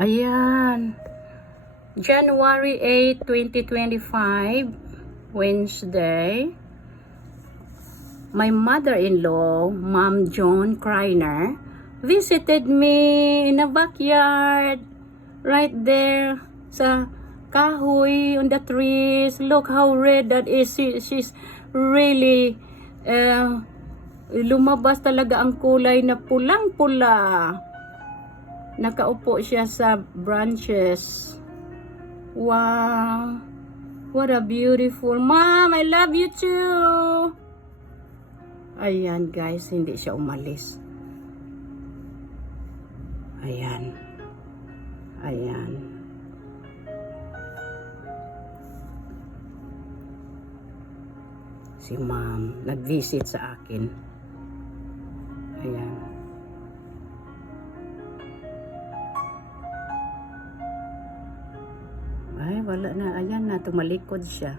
Ayan. January 8, 2025, Wednesday. My mother-in-law, Ma'am John Kreiner, visited me in the backyard. Right there sa kahoy on the trees. Look how red that is. She's really lumabas talaga ang kulay na pulang-pula. Nakaupo siya sa branches. Wow. What a beautiful. Mom, I love you too. Ayan guys, hindi siya umalis. Ayan. Ayan. Si ma'am, nag-visit sa akin. Ayan. Ay, wala na. Ayan na, tumalikod siya.